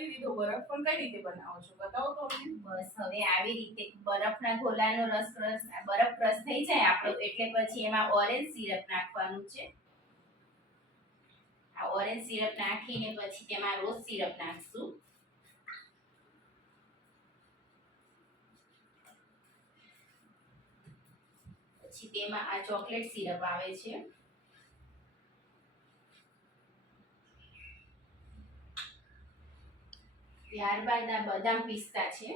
બનાવી દીધો બરફ પણ કઈ રીતે બનાવો છો? બતાવો તો અમને. બસ, હવે આવી રીતે બરફના ગોલાનો રસ રસ બરફ રસ થઈ જાય આપણો, એટલે પછી એમાં ઓરેન્જ સિરપ નાખવાનું છે. આ ઓરેન્જ સિરપ નાખીને પછી તેમાં રોઝ સિરપ નાખશું. પછી તેમાં આ ચોકલેટ સિરપ આવે છે. ત્યારબાદ આ બદામ પિસ્તા છે.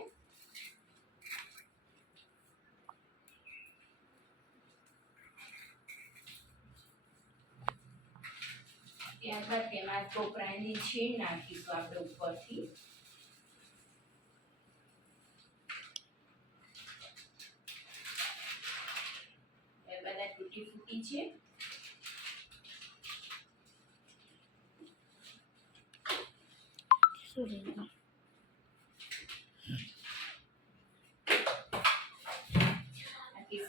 ત્યારબાદ તેમાં કોપરાની છીણ નાખીશું આપણે ઉપરથી. બધા તૂટી ફૂટી છે. આ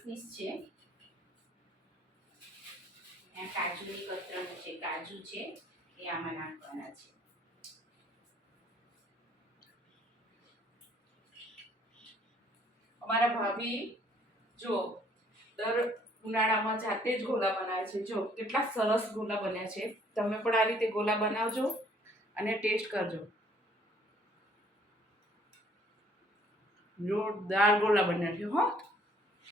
કિસમિસ છે. આ કાજુની કતરણ છે, કાજુ છે, એ આમાં નાખવાના છે. અમારા ભાભી, જો, દર ઉનાળામાં જાતે જ ગોલા બનાવે છે. જો, કેટલા સરસ ગોલા બન્યા છે. તમે પણ આ રીતે ગોલા બનાવજો અને ટેસ્ટ કરજો. જોરદાર ગોલા બન્યા છે, હો.